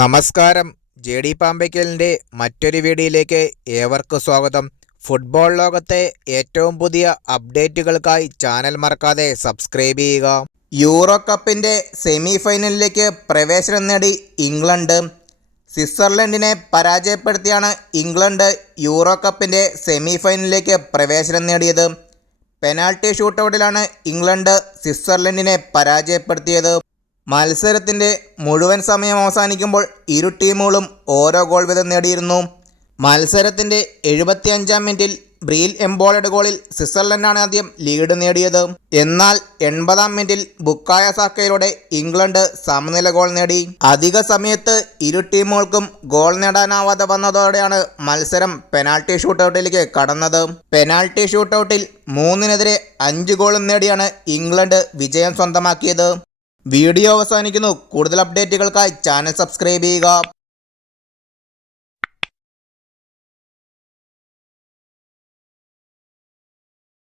നമസ്കാരം. J D പാമ്പയ്ക്കലിന്റെ മറ്റൊരു വീഡിയോയിലേക്ക് ഏവർക്കും സ്വാഗതം. ഫുട്ബോൾ ലോകത്തെ ഏറ്റവും പുതിയ അപ്ഡേറ്റുകൾക്കായി ചാനൽ മറക്കാതെ സബ്സ്ക്രൈബ് ചെയ്യുക. യൂറോ കപ്പിന്റെ സെമി ഫൈനലിലേക്ക് പ്രവേശനം നേടി ഇംഗ്ലണ്ട്. സ്വിറ്റ്സർലൻഡിനെ പരാജയപ്പെടുത്തിയാണ് ഇംഗ്ലണ്ട് യൂറോ കപ്പിന്റെ സെമി ഫൈനലിലേക്ക് പ്രവേശനം നേടിയത്. പെനാൾട്ടി ഷൂട്ടൗട്ടിലാണ് ഇംഗ്ലണ്ട് സ്വിറ്റ്സർലൻഡിനെ പരാജയപ്പെടുത്തിയത്. മത്സരത്തിന്റെ മുഴുവൻ സമയം അവസാനിക്കുമ്പോൾ ഇരു ടീമുകളും ഓരോ ഗോൾ വീതം നേടിയിരുന്നു. മത്സരത്തിന്റെ എഴുപത്തിയഞ്ചാം മിനിറ്റിൽ ബ്രീൽ എംബോളഡ് ഗോളിൽ സ്വിറ്റ്സർലൻഡാണ് ആദ്യം ലീഡ് നേടിയത്. എന്നാൽ എൺപതാം മിനിറ്റിൽ ബുക്കായ സാക്കയിലൂടെ ഇംഗ്ലണ്ട് സമനില ഗോൾ നേടി. അധിക സമയത്ത് ഇരു ടീമുകൾക്കും ഗോൾ നേടാനാവാതെ വന്നതോടെയാണ് മത്സരം പെനാൾട്ടി ഷൂട്ടൗട്ടിലേക്ക് കടന്നത്. പെനാൾട്ടി ഷൂട്ടൗട്ടിൽ മൂന്നിനെതിരെ അഞ്ച് ഗോളും നേടിയാണ് ഇംഗ്ലണ്ട് വിജയം സ്വന്തമാക്കിയത്. വീഡിയോ അവസാനിക്കുന്നു. കൂടുതൽ അപ്ഡേറ്റുകൾക്കായി ചാനൽ സബ്സ്ക്രൈബ് ചെയ്യുക.